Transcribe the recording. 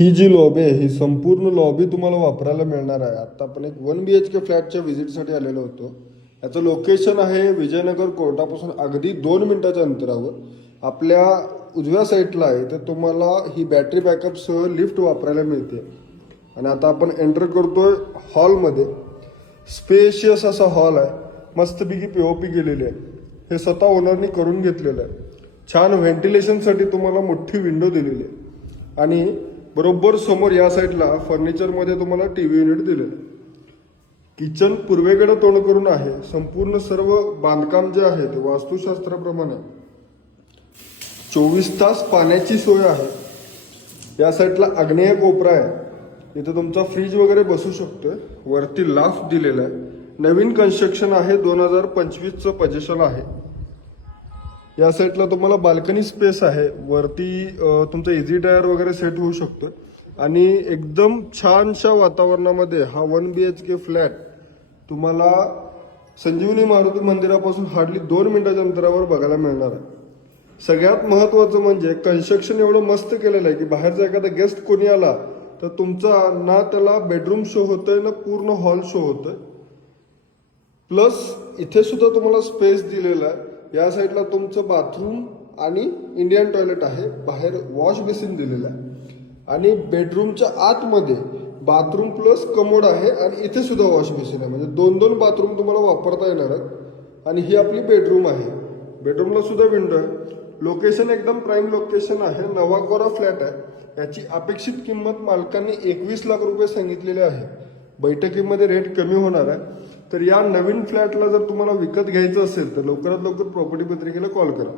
ही जी lobby आहे ही संपूर्ण lobby तुम्हाला वापरायला मिळणार आहे. आत्ता आपण एक वन बी एच के फ्लॅटच्या व्हिजिटसाठी आलेलो होतो. याचं लोकेशन आहे विजयनगर कोर्टापासून अगदी दोन मिनिटाच्या अंतरावर. आपल्या उजव्या साईडला आहे तर तुम्हाला ही बॅटरी बॅकअपसह लिफ्ट वापरायला मिळते. आणि आता आपण एंटर करतोय हॉलमध्ये स्पेशियस असा हॉल आहे. मस्तपैकी पी ओ पी गेलेली आहे. हे स्वतः ओनरनी करून घेतलेलं आहे. छान व्हेंटिलेशनसाठी तुम्हाला मोठी विंडो दिलेली आहे. आणि बरोबर समोर या साईडला फर्निचरमध्ये तुम्हाला टी व्ही युनिट दिलेलं आहे. किचन पूर्वेकडे तोंड करून आहे. संपूर्ण सर्व बांधकाम जे आहे ते वास्तुशास्त्राप्रमाणे. चोवीस तास पाण्याची सोय आहे. या साईडला आग्नेय कोपरा आहे. इथं तुमचा फ्रीज वगैरे बसू शकतोय. वरती लाफ दिलेला आहे. नवीन कन्स्ट्रक्शन आहे. दोन हजार पंचवीसचं पजेशन आहे. या साईडला तुम्हाला बाल्कनी स्पेस आहे. वरती तुमचं इझी टायर वगैरे सेट होऊ शकतो. आणि एकदम छानशा वातावरणामध्ये हा one B H K flat तुम्हाला संजीवनी मारुती मंदिरापासून हार्डली दोन मिनिटाच्या अंतरावर बघायला मिळणार आहे. सगळ्यात महत्वाचं म्हणजे कन्स्ट्रक्शन एवढं मस्त केलेलं आहे की बाहेरचा एखादा गेस्ट कोणी आला तर तुमचा ना त्याला बेडरूम शो होतोय ना पूर्ण हॉल शो होतोय. प्लस इथे सुद्धा तुम्हाला स्पेस दिलेला आहे. या साईडला तुमचं बाथरूम आणि इंडियन टॉयलेट आहे. बाहेर वॉश बेसिन दिलेलं आहे. आणि बेडरूमच्या आतमध्ये बाथरूम प्लस कमोड आहे आणि इथे सुद्धा वॉश बेसिन आहे. म्हणजे दोन दोन बाथरूम तुम्हाला वापरता येणार आहेत. आणि ही आपली बेडरूम आहे. बेडरूमला सुद्धा विंडो आहे. लोकेशन एकदम प्राईम लोकेशन आहे. नवागोरा फ्लॅट आहे. याची अपेक्षित किंमत मालकांनी एकवीस लाख रुपये सांगितलेले आहे. बैठकीमध्ये रेट कमी होणार आहे. तर या नवीन फ्लॅटला जर तुम्हाला विकत घ्यायचं असेल तर लवकरात लवकर प्रॉपर्टी पत्रिकेला कॉल करा.